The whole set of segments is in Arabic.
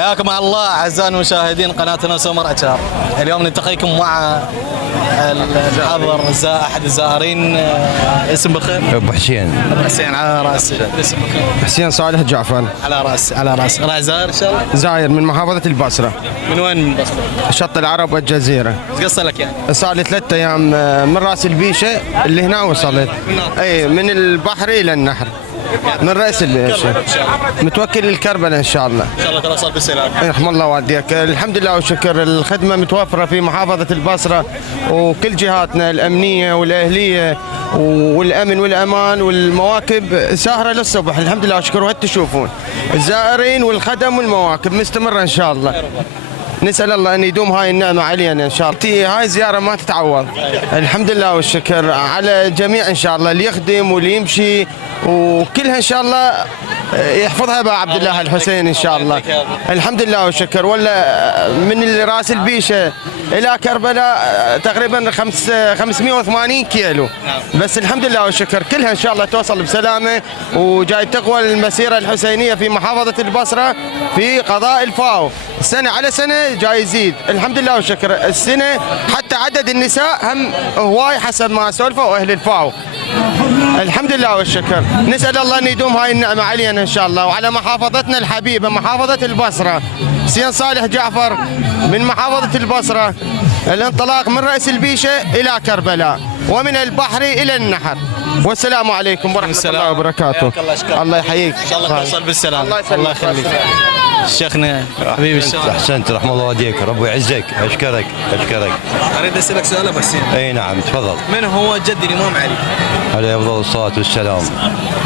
حياكم الله اعزائي المشاهدين قناتنا سمر اتشار. اليوم نلتقيكم مع الحاضر احد الزائرين. اسم بخير؟ ابو حسين. ابو حسين على راس. اسم بخير؟ حسين صالح جعفر. على راس. راح زائر ان شاء الله؟ زاير من محافظة البصرة. من وين من البصرة؟ شط العرب والجزيرة. ايش قصة لك يعني؟ صار لي 3 ايام من راس البيشة اللي هنا وصلت. اي من البحر الى النحر. من رأس البيشة. متوكل الكربلاء ان شاء الله. ان شاء الله توصل بالسلامة. رحم الله والديك. الحمد لله والشكر، الخدمة متوفرة في محافظة البصرة وكل جهاتنا الأمنية والأهلية والأمن والأمان والمواكب ساهرة للصبح. الحمد لله والشكر، وهات تشوفون الزائرين والخدم والمواكب مستمرة إن شاء الله. نسأل الله أن يدوم هاي النعمة علينا إن شاء الله. هاي زيارة ما تتعوض. الحمد لله والشكر على الجميع إن شاء الله، اللي يخدم واللي يمشي وكلها إن شاء الله يحفظها بقى عبد الله الحسين إن شاء الله. الحمد لله والشكر. ولا من راس البيشة إلى كربلاء تقريبا 580 كيلو، بس الحمد لله والشكر كلها إن شاء الله توصل بسلامة. وجاي تقوى المسيرة الحسينية في محافظة البصرة في قضاء الفاو سنة على سنة جاي يزيد. الحمد لله والشكر. السنة حتى عدد النساء هم هواي حسب ما سولفوا أهل الفاو. الحمد لله والشكر. نسأل الله أن يدوم هاي النعمة علينا إن شاء الله وعلى محافظتنا الحبيبة محافظة البصرة. حسين صالح جعفر من محافظة البصرة. الانطلاق من رأس البيشة إلى كربلاء ومن البحر إلى النحر. والسلام عليكم ورحمة الله وبركاته. الله يحييك. ان شاء الله توصل بالسلامة. الله يخليك شيخنا حبيبي الشيخ. احسنت، رحم الله والديك، ربي يعزك. اشكرك. اريد اسالك سؤال ابو حسين. اي نعم تفضل. من هو جد الامام علي؟ عليه افضل الصلاه والسلام.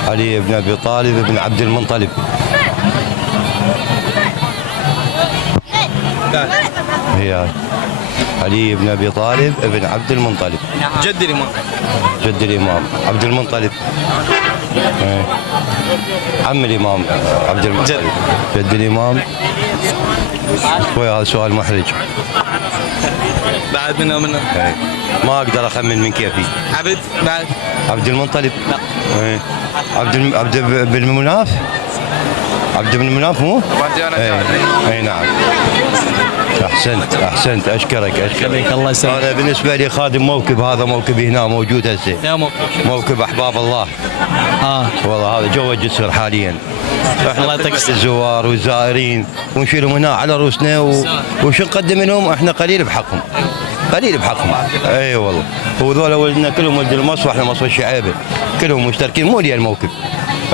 علي بن ابي طالب بن عبد المطلب. هي علي بن ابي طالب بن عبد المطلب. جد الامام. جد الامام عبد المطلب. عم الامام عبد المطلب. جد الامام. هذا سؤال محرج. بعد منه ما اقدر اخمن من كيفي. عبد بعد عبد المطلب. لا. عبد بن مناف. عبد بن مناف مو؟ اي نعم. احسنت اشكرك. الله يسلمك. انا بالنسبه لي خادم موكب، هذا موكبي هنا موجود هسه. يا موكب احباب الله. والله هذا جو الجسر حاليا. الله يعطيك العافيه. الزوار والزائرين ونشيلهم هنا على رؤوسنا وشو نقدم لهم؟ احنا قليل بحقهم. اي والله. وذولا ولدنا كلهم ولد المصفى، احنا مصفى الشعيبه كلهم مشتركين، مو لي الموكب.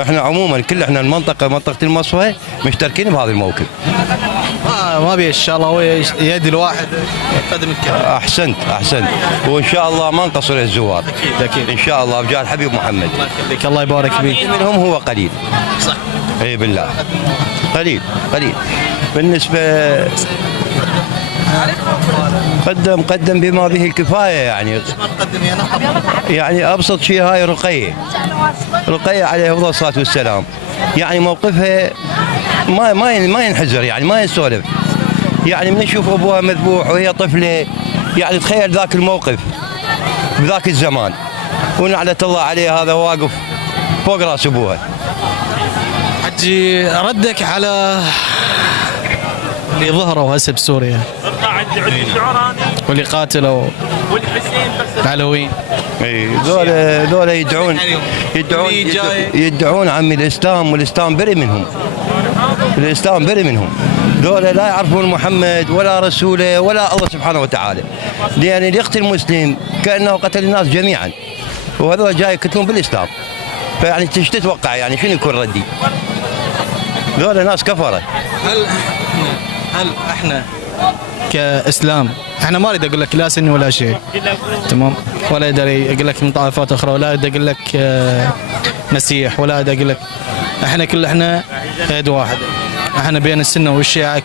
احنا عموما احنا منطقه المصفى مشتركين بهذا الموكب. ما بي ان شاء الله هو يد الواحد يقدم الكلام. احسنت وان شاء الله ما نقصر الزوار. اكيد ان شاء الله بجاه الحبيب محمد. الله يخليك. الله يبارك فيك. منهم هو قليل. صح. اي بالله قليل. بالنسبه قدم بما به الكفايه يعني ابسط شيء هاي رقيه عليه افضل الصلاه والسلام. يعني موقفها ما ينحزر، يعني ما ينسولف. يعني من نشوف ابوها مذبوح وهي طفله، يعني تخيل ذاك الموقف بذاك الزمان، ونعلة الله عليه هذا واقف فوق راس ابوها. حجي ردك على اللي ظهروا هسه بسوريا واللي قاتلوا العلويين. اي ذولا يدعون عمي الاسلام، والاسلام بريء منهم. ذولا لا يعرفون محمد ولا رسوله ولا الله سبحانه وتعالى، لان اللي يقتل مسلم كانه قتل الناس جميعا، وهذول جاي يقتلون بالاسلام. فيعني ايش تتوقع؟ يعني شنو يكون ردي؟ ذولا ناس كفره. هل احنا كاسلام، احنا ما اريد اقول لك لا سني ولا شيء، تمام، ولا ادري اقول لك من طائفات اخرى، ولا اريد اقول لك مسيح، ولا اريد اقول لك، احنا يد واحده. احنا بين السنه والشيعه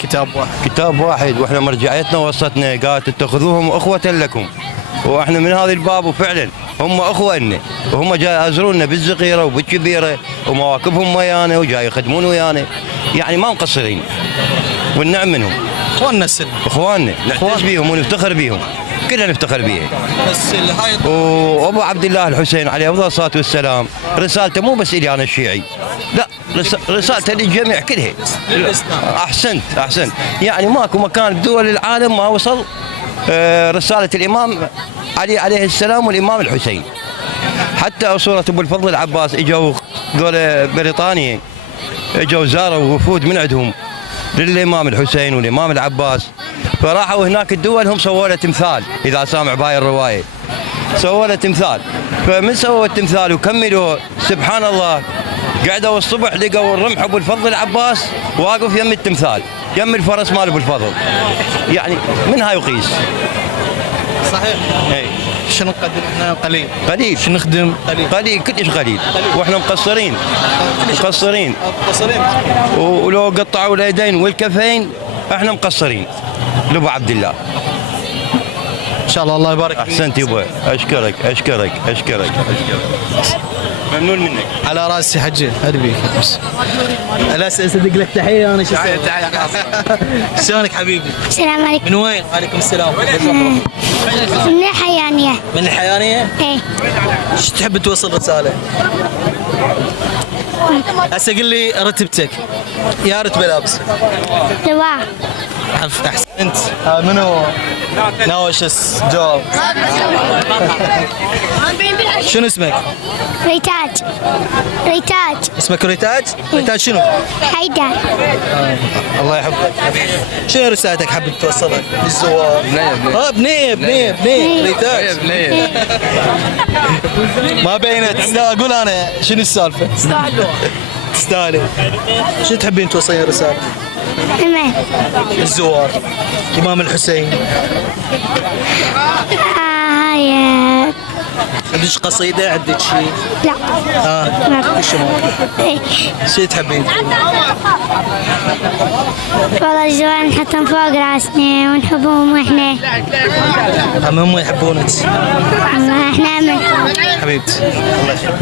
كتاب واحد. واحنا مرجعيتنا وصتنا قالت اتخذوهم اخوه لكم، واحنا من هذا الباب، وفعلا هم اخوه لنا، وهم جاي يزورونا بالصغيره وبالكبيره، ومواكبهم ويانا وجاي يخدمون ويانا، يعني ما مقصرين، والنعم منهم. اخواننا السنه، اخواننا نعتز بيهم ونفتخر بيهم، كلنا نفتخر بيه. بس وابو عبد الله الحسين عليه افضل الصلاه والسلام رسالته مو بس الي انا الشيعي، لا، رسالته للجميع كلها. احسنت. يعني ماكو مكان بدول العالم ما وصل رساله الامام علي عليه السلام والامام الحسين. حتى اسطوره ابو الفضل العباس اجوا دول بريطانيا، اجوا زاروا وفود من عندهم للامام الحسين والامام العباس، فراحوا هناك الدول هم سووا له تمثال. اذا سامع بهاي الروايه سووا له تمثال، فمن سووا التمثال وكملوا سبحان الله قعدوا الصبح لقوا الرمح ابو الفضل العباس واقف يم التمثال، يم الفرس مال ابو الفضل. يعني منها يقيس. صحيح. اي شنو نقدم احنا؟ قليل. شو نخدم؟ قليل كلش قليل، واحنا مقصرين. مقصرين. ولو قطعوا اليدين والكفين احنا مقصرين لابو عبد الله. ان شاء الله يبارك فيك. احسنت يبا، اشكرك. ممنون منك. على راسي حجي، هذي بس. لا اصدق لك تحيه انا شو اسوي؟ تحيه. شلونك حبيبي؟ السلام عليكم. من وين؟ وعليكم السلام. من الحيانية. من الحيانية؟ ايه. شو تحب توصل رسالة؟ هسه قل لي رتبتك. يا رتبة لابس. لواء. احسنت. منو؟ ناوش جواب. شنو اسمك؟ ريتاج. اسمك ريتاج؟ ريتاج شنو؟ حيدر. الله يحفظك. شنو رسالتك حابب توصلها للزوار؟ بنية ريتاج. ما بينت. اقول انا شنو السالفة؟ تستاهلي. شنو تحبين توصلين رسالة؟ امان. الزوار امام الحسين. هاي. عندك قصيدة؟ عندك شيء؟ لا. ما شو ايه. شو تحبين؟ والله الزوار نحطهم فوق راسنا ونحبهم واحنا. هم يحبونك. احنا امن. حبيبتي الله يخليك.